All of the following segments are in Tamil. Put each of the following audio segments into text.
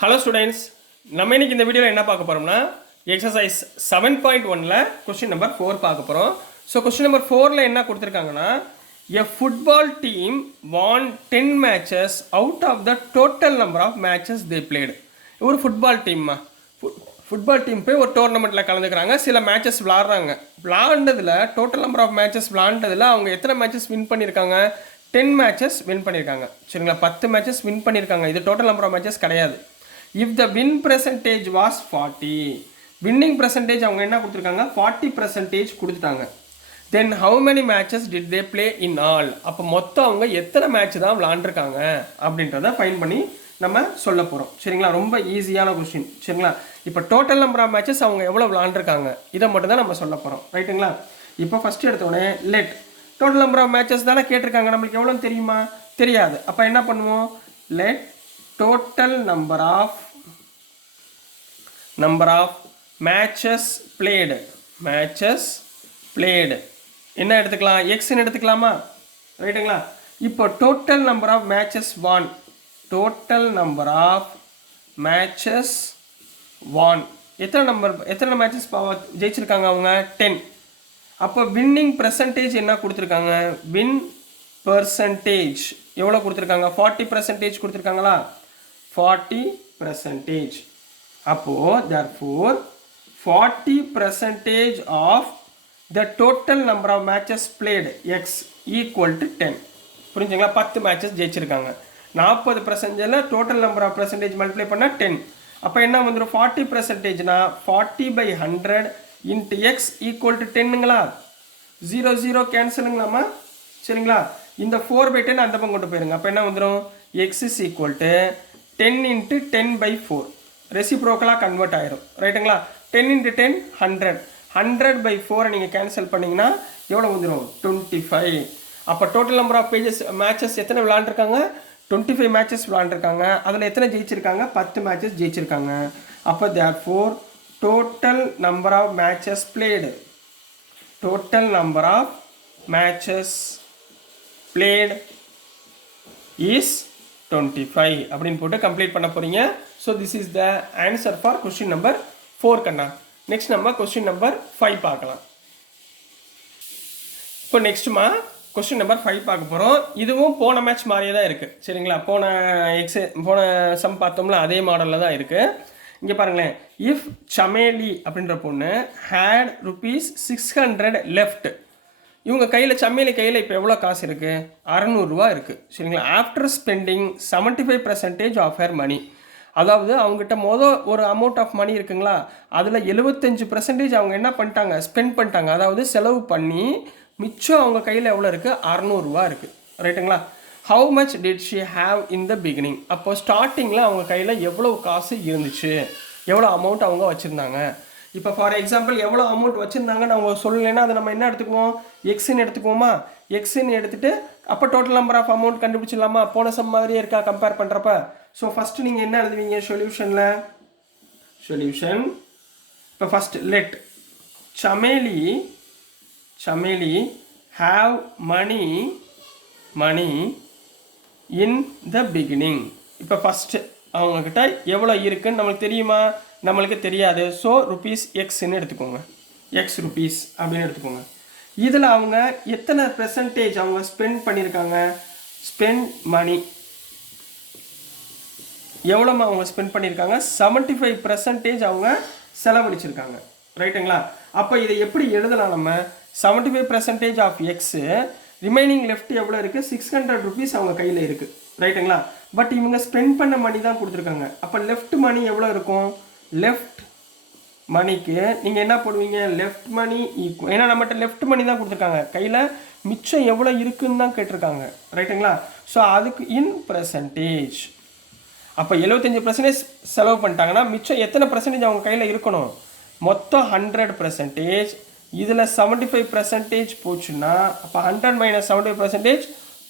ஹலோ ஸ்டூடெண்ட்ஸ், நம்ம இன்னைக்கு இந்த வீடியோவில் என்ன பார்க்க போகிறோம்னா எக்ஸசைஸ் 7.1ல் கொஸ்டின் நம்பர் 4 பார்க்க போகிறோம். ஸோ கொஸ்டின் நம்பர் 4ல் என்ன கொடுத்துருக்காங்கன்னா, a football team won 10 matches out of the total number of matches they played. ஒரு ஃபுட்பால் டீம்மா ஃபுட்பால் டீம் போய் ஒரு டோர்னமெண்ட்டில் கலந்துக்கிறாங்க, சில மேட்சஸ் விளாண்டதில் டோட்டல் நம்பர் ஆஃப் மேட்சஸ் விளாண்டதில் அவங்க எத்தனை மேட்சஸ் வின் பண்ணியிருக்காங்க? 10 மேட்சஸ் வின் பண்ணியிருக்காங்க. சரிங்களா, 10 மேட்சஸ் வின் பண்ணியிருக்காங்க. இது டோட்டல் நம்பர் ஆஃப் மேட்சஸ் கிடையாது. If the win percentage was 40, winning percentage அவங்க என்ன கொடுத்துருக்காங்க? 40% கொடுத்துட்டாங்க. Then how many matches did they play in all? அப்போ மொத்தம் அவங்க எத்தனை மேட்ச் தான் விளாண்டுருக்காங்க அப்படின்றத ஃபைன் பண்ணி நம்ம சொல்ல போகிறோம். சரிங்களா, ரொம்ப ஈஸியான கொஸ்டின். சரிங்களா, இப்போ டோட்டல் நம்பர் ஆஃப் மேட்சஸ் அவங்க எவ்வளோ விளாண்டுருக்காங்க இதை மட்டும் தான் நம்ம சொல்ல போகிறோம். ரைட்டுங்களா, இப்போ ஃபஸ்ட்டு எடுத்தோடனே let total number of matches தானே கேட்டிருக்காங்க, நம்மளுக்கு எவ்வளோன்னு தெரியுமா? தெரியாது. அப்போ என்ன பண்ணுவோம்? Let total number of matches played என்ன எடுத்துக்கலாம்? எக்ஸ்ன்னு எடுத்துக்கலாமா? ரைட்டுங்களா, இப்போ total number of matches won, எத்தனை மேட்சஸ் ஜெயிச்சிருக்காங்க அவங்க? 10. அப்போ வின்னிங் பெர்சன்டேஜ் என்ன கொடுத்துருக்காங்க? வின் பெர்சன்டேஜ் எவ்வளோ கொடுத்துருக்காங்க? 40% கொடுத்துருக்காங்களா? 40%. அப்போது therefore 40% of the total number of matches played x equal to 10. புரிஞ்சுங்களா? 10 மேட்சஸ் ஜெயிச்சிருக்காங்க. 40% total number of percentage multiply பண்ணால் 10. அப்போ என்ன வந்துடும்? 40%னா 40/100 இன்ட்டு எக்ஸ் ஈக்குவல் டு 10ங்களா? 0 0 கேன்சலுங்களாமா? சரிங்களா, இந்த 4/10 அந்த பக்கம் கொண்டு போயிருங்க. அப்போ என்ன வந்துடும்? X is equal to 10 into 10/4 ரெசிப்ரோக்கலாக கன்வெர்ட் ஆயிரும். ரைட்டுங்களா, 10 இன்ட்டு 10 100, 100/4 நீங்கள் கேன்சல் பண்ணிங்கன்னா எவ்வளோ வந்துடும்? 25. அப்போ டோட்டல் நம்பர் ஆஃப் மேட்சஸ் எத்தனை விளாண்டுருக்காங்க? 25 மேட்சஸ் விளாண்டுருக்காங்க. அதில் எத்தனை ஜெயிச்சிருக்காங்க? 10 மேட்சஸ் ஜெயிச்சிருக்காங்க. அப்போ therefore total number of matches played is 25 அப்படின்னு போட்டு கம்ப்ளீட் பண்ண போறீங்க. So this is the answer for question number 4 கண்ணா. நெக்ஸ்ட் நம்ம கொஸ்டின் நம்பர் 5 பார்க்கலாம். இப்போ நெக்ஸ்ட்டுமா கொஸ்டின் நம்பர் 5 பார்க்க போகிறோம். இதுவும் போன மேட்ச் மாதிரியே தான் இருக்குது. சரிங்களா, போன சம் பார்த்தோம்ல அதே மாடலில் தான் இருக்குது. இங்கே பாருங்களேன், இஃப் சமேலி அப்படின்ற பொண்ணு ஹேட் ₹600 லெஃப்ட். இவங்க கையில் சம்மேலி கையில் இப்போ எவ்வளோ காசு இருக்குது? 600 ரூபா இருக்குது. சரிங்களா, ஆஃப்டர் ஸ்பெண்டிங் 75% ஆஃப் ஹர் மணி. அதாவது அவங்ககிட்ட ஒரு அமௌண்ட் ஆஃப் மணி இருக்குங்களா, அதில் 75% அவங்க என்ன பண்ணிட்டாங்க? ஸ்பெண்ட் பண்ணிட்டாங்க. அதாவது செலவு பண்ணி மிச்சம் அவங்க கையில் எவ்வளோ இருக்குது? 600 ரூபா இருக்குது. ரைட்டுங்களா, how much did she have in the beginning? அப்போ ஸ்டார்டிங்கில் அவங்க கையில் எவ்வளோ காசு இருந்துச்சு, எவ்வளோ அமௌண்ட் அவங்க வச்சுருந்தாங்க. இப்போ ஃபார் எக்ஸாம்பிள் எவ்வளோ அமௌண்ட் வச்சுருந்தாங்கன்னு அவங்க சொல்லலைன்னா அதை நம்ம என்ன எடுத்துக்குவோம்? எக்ஸ்ன்னு எடுத்துக்குவோமா? எக்ஸ்ன்னு எடுத்துகிட்டு அப்போ டோட்டல் நம்பர் ஆஃப் அமௌண்ட் கண்டுபிடிச்சிடலாமா? போன சம் மாதிரியே இருக்கா கம்பேர் பண்ணுறப்ப? ஸோ ஃபஸ்ட்டு நீங்கள் என்ன எழுதுவீங்க சொல்யூஷன் இப்போ first let Chameli have money in the beginning. இப்போ ஃபஸ்ட்டு அவங்கக்கிட்ட எவ்வளோ இருக்குன்னு நம்மளுக்கு தெரியுமா? நம்மளுக்கு தெரியாது. ஸோ ₹X எடுத்துக்கோங்க, ₹X அப்படின்னு எடுத்துக்கோங்க. இதில் அவங்க எத்தனை பெர்சன்டேஜ் அவங்க ஸ்பெண்ட் பண்ணியிருக்காங்க? ஸ்பெண்ட் மணி எவ்வளோமா அவங்க ஸ்பெண்ட் பண்ணியிருக்காங்க? 75% அவங்க செலவழிச்சிருக்காங்க. ரைட்டுங்களா, அப்போ இதை எப்படி எழுதலாம் நம்ம? 75% ஆஃப் எக்ஸு, ரிமைனிங் லெஃப்ட் எவ்வளோ இருக்குது? ₹600 அவங்க கையில் இருக்குது. ரைட்டுங்களா, பட் இவங்க ஸ்பெண்ட் பண்ண மணி தான் கொடுத்துருக்காங்க. அப்போ லெஃப்ட் மணி எவ்வளோ இருக்கும்? லெஃப்ட் மணிக்கு நீங்கள் என்ன போடுவீங்க? லெஃப்ட் மணி ஈக்குவல், ஏன்னா நம்மகிட்ட லெஃப்ட் மணி தான் கொடுத்துருக்காங்க, கையில் மிச்சம் எவ்வளோ இருக்குன்னு தான் கேட்டிருக்காங்க. ரைட்டுங்களா, ஸோ அதுக்கு இன் பெர்சன்டேஜ். அப்போ 75% செலவு பண்ணிட்டாங்கன்னா மிச்சம் எத்தனை பெர்சன்டேஜ் அவங்க கையில் இருக்கணும்? மொத்தம் 100%. இதில் 75% போச்சுன்னா அப்போ 100 - 75%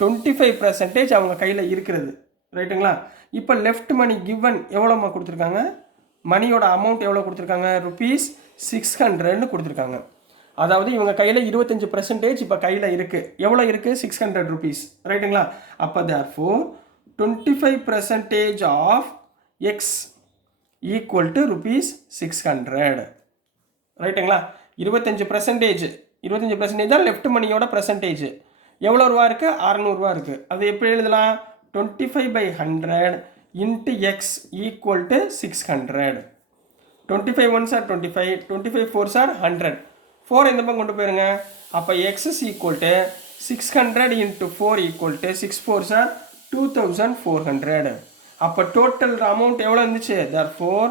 25% அவங்க கையில் இருக்கிறது. ரைட்டுங்களா, இப்போ லெஃப்ட் மணி கிவன் எவ்வளோமா கொடுத்துருக்காங்க? மணியோட அமௌண்ட் எவ்வளோ கொடுத்துருக்காங்க? ₹600ன்னு கொடுத்துருக்காங்க. அதாவது இவங்க கையில் 25% இப்போ கையில் இருக்குது. எவ்வளோ இருக்குது? ₹600. ரைட்டுங்களா, அப்போ therefore 25% of x equal to ₹600. ரைட்டுங்களா? 25% தான் லெஃப்ட் மணியோட பர்சன்டேஜ். எவ்வளோ ரூபா இருக்குது? ₹600 இருக்குது. அது எப்படி எழுதலாம்? 25/100 into x equal to 600. 25 1s are 25, 25 4s are 100. 4 இந்த பக்கம் கொண்டு போயிருங்க. அப்போ X is equal to 600 into 4 equal to 6 4s are 2400. அப்போ டோட்டல் அமௌண்ட் எவ்வளோ இருந்துச்சு? therefore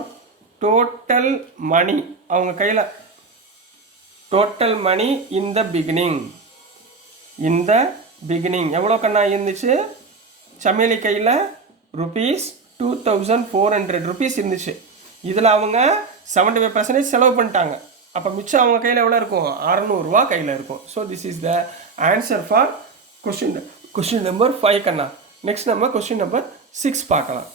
டோட்டல் மணி அவங்க கையில் total money in the beginning எவ்வளோ கண்ணா இருந்துச்சு? சமையலி கையில் ₹2400 இருந்துச்சு. இதில் அவங்க 75% செலவு பண்ணிட்டாங்க. அப்போ மிச்சம் அவங்க கையில் எவ்வளோ இருக்கும்? ₹600 கையில் இருக்கும். So this is the answer for question number 5 கண்ணா. நெக்ஸ்ட் நம்ம கொஸ்டின் நம்பர் 6 பார்க்கலாம்.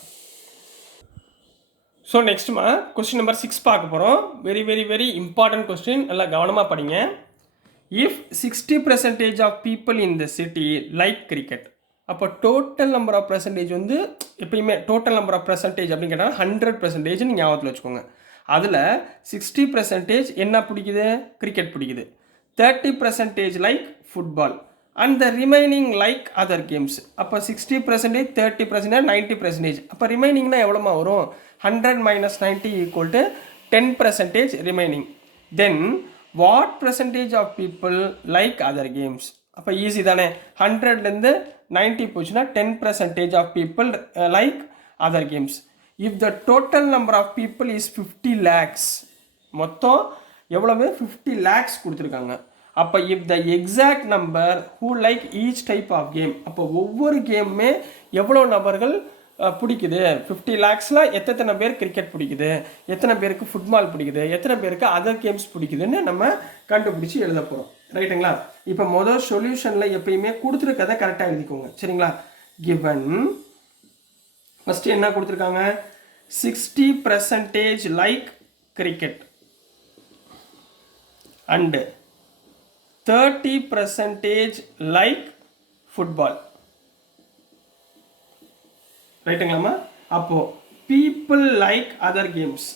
ஸோ நெக்ஸ்ட்மா கொஸ்டின் நம்பர் 6 பார்க்க போகிறோம். Very very very important question, நல்லா கவனமாக படிங்க. If 60% of people in the city like cricket, அப்போ டோட்டல் நம்பர் ஆஃப் பர்சன்டேஜ் வந்து எப்பயுமே டோட்டல் நம்பர் ஆஃப் பர்சன்டேஜ் அப்படின்னு கேட்டால் 100% ஞாபகத்தில் வச்சுக்கோங்க. அதில் 60% என்ன பிடிக்குது? கிரிக்கெட் பிடிக்குது. 30% like football and the remaining like other games. அப்போ 60%, 30%, 90%. அப்போ ரிமைனிங்னா எவ்வளோமா வரும்? 100 - 90 equal to 10% remaining. Then what percentage of people like other games? அப்போ ஈஸி தானே. 100லேருந்து 90 போச்சுன்னா 10% of people like other games. If the total number of people is 50 lakhs, மொத்தம் எவ்வளவு? 50 lakhs கொடுத்துருக்காங்க. அப்போ if the exact number who like each type of game, அப்போ ஒவ்வொரு கேமுமே எவ்வளோ நபர்கள் பிடிக்குது? 50 lakhsல எத்தனை பேர் கிரிக்கெட் பிடிக்குது, எத்தனை பேருக்கு ஃபுட்பால் பிடிக்குது, எத்தனை பேருக்கு அதர் கேம்ஸ் பிடிக்குதுன்னு நம்ம கண்டுபிடிச்சி எழுத போகிறோம். ரைட்டுங்களா? இப்போ மொதல் சொல்யூஷனில் எப்பயுமே கொடுத்துருக்கதை கரெக்டாக எழுதிக்கோங்க. சரிங்களா? கிவன் ஃபஸ்ட்டு என்ன கொடுத்துருக்காங்க? 60% like cricket and 30% like football. ரைட்டுங்களாம்மா? அப்போது people like other games,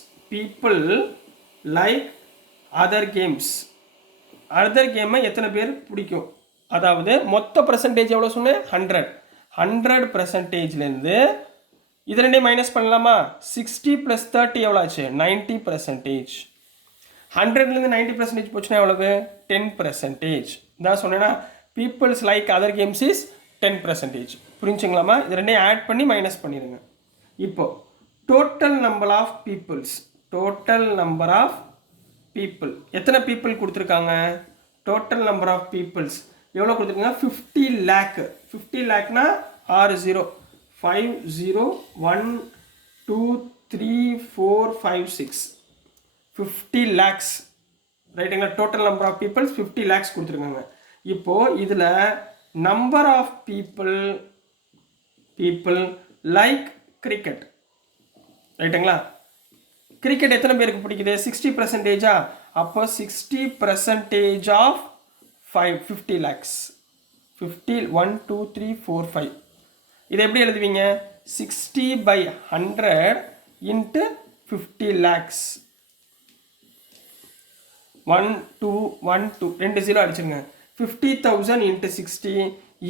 other கேமை எத்தனை பேர் பிடிக்கும்? அதாவது மொத்த பர்சன்டேஜ் எவ்வளோ சொன்னேன்? 100%லேருந்து இது ரெண்டையும் மைனஸ் பண்ணலாமா? 60 + 30 எவ்வளோ ஆச்சு? 90%. 100லேருந்து 90% போச்சுன்னா எவ்வளவு? 10%. தான் சொன்னேன்னா peoples like other games is 10%. புரிஞ்சுங்களாமா? இது ரெண்டையும் ஆட் பண்ணி மைனஸ் பண்ணிடுங்க. இப்போ டோட்டல் நம்பர் ஆஃப் பீப்புள் எத்தனை பீப்புள் கொடுத்துருக்காங்க? டோட்டல் நம்பர் ஆஃப் பீப்புள்ஸ் எவ்வளோ கொடுத்துருக்காங்க? 50 lakh. 50 lakhனா 6 0 5 0 1 2 3 4 5 6 50 lakhs. ரைட்டுங்களா? Total number of peoples 50 lakhs கொடுத்துருக்காங்க. இப்போது இதில் number of people like cricket. ரைட்டுங்களா? கிரிக்கெட் எத்தனை பேருக்கு பிடிக்குது? 60%. அப்போ 60% ஆஃப் 50 lakhs. 50 1 2 3 4 5. இதை எப்படி எழுதுவீங்க? 60/100 into 50 lakhs. 1 2 1 2 2 0 அடிச்சுங்க. 50,000 into 60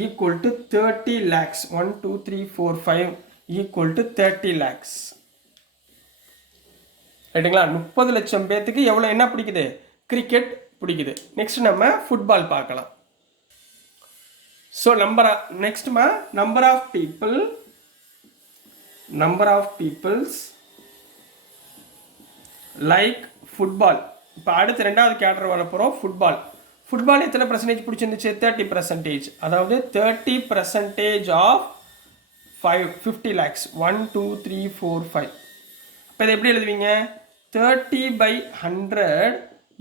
equal to 30 lakhs. 1 2 3 4 5 equal to 30 lakhs. ரைட்டுங்களா? 30 லட்சம் பேர்த்துக்கு எவ்வளோ என்ன பிடிக்குது? கிரிக்கெட் பிடிக்குது. நெக்ஸ்ட் நம்ம ஃபுட்பால் பார்க்கலாம். ஸோ நெக்ஸ்ட்மா number of peoples like football. இப்போ அடுத்து ரெண்டாவது கேட்டர் வர போகிறோம். ஃபுட்பால் எத்தனை பர்சன்டேஜ் பிடிச்சிருந்துச்சு? 30%. அதாவது 30% ஆஃப் 50 lakhs. 1 2 3 4 5. இப்போ இதை எப்படி எழுதுவீங்க? 30/100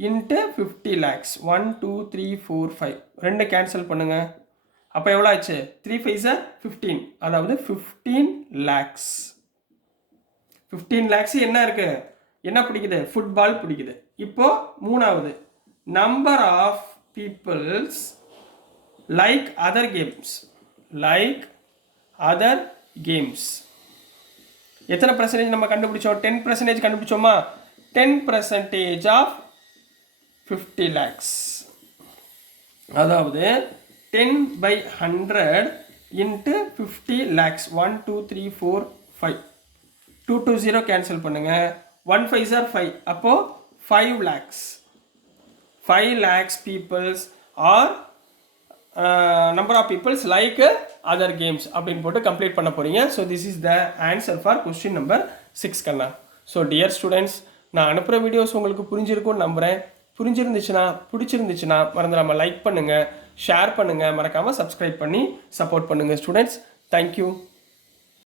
இன்ட்டு 50 lakhs. 1 2 3 4 5. ரெண்டு கேன்சல் பண்ணுங்க. அப்போ எவ்வளோ ஆச்சு? 3 5s are 15. அதாவது 15 lakhs. 15 lakhs என்ன இருக்கு? என்ன பிடிக்குது? ஃபுட்பால் பிடிக்குது. இப்போ மூணாவது number of peoples like other games. எத்தனை பர்சன்டேஜ் நம்ம கண்டுபிடிச்சோம்? 10% கண்டுபிடிச்சோமா? 10% ஆஃப் 50 lakhs. அதாவது 10/100 into 50 lakhs. 1 2 3 4 5. 2 2 0 கேன்சல் பண்ணுங்க. 1 5s are 5. அப்போ 5 lakhs. 5 lakhs peoples are number of peoples like other games அப்படின்னு போட்டு கம்ப்ளீட் பண்ண போறீங்க. So this is the answer for question number 6 கண்ணா. ஸோ டியர் ஸ்டூடெண்ட்ஸ், நான் அனுப்புகிற வீடியோஸ் உங்களுக்கு புரிஞ்சிருக்கும்னு நம்புகிறேன். பிடிச்சிருந்துச்சுன்னா மறந்துடாமல் லைக் பண்ணுங்கள், ஷேர் பண்ணுங்கள், மறக்காமல் சப்ஸ்கிரைப் பண்ணி சப்போர்ட் பண்ணுங்கள் ஸ்டூடெண்ட்ஸ். தேங்க்யூ.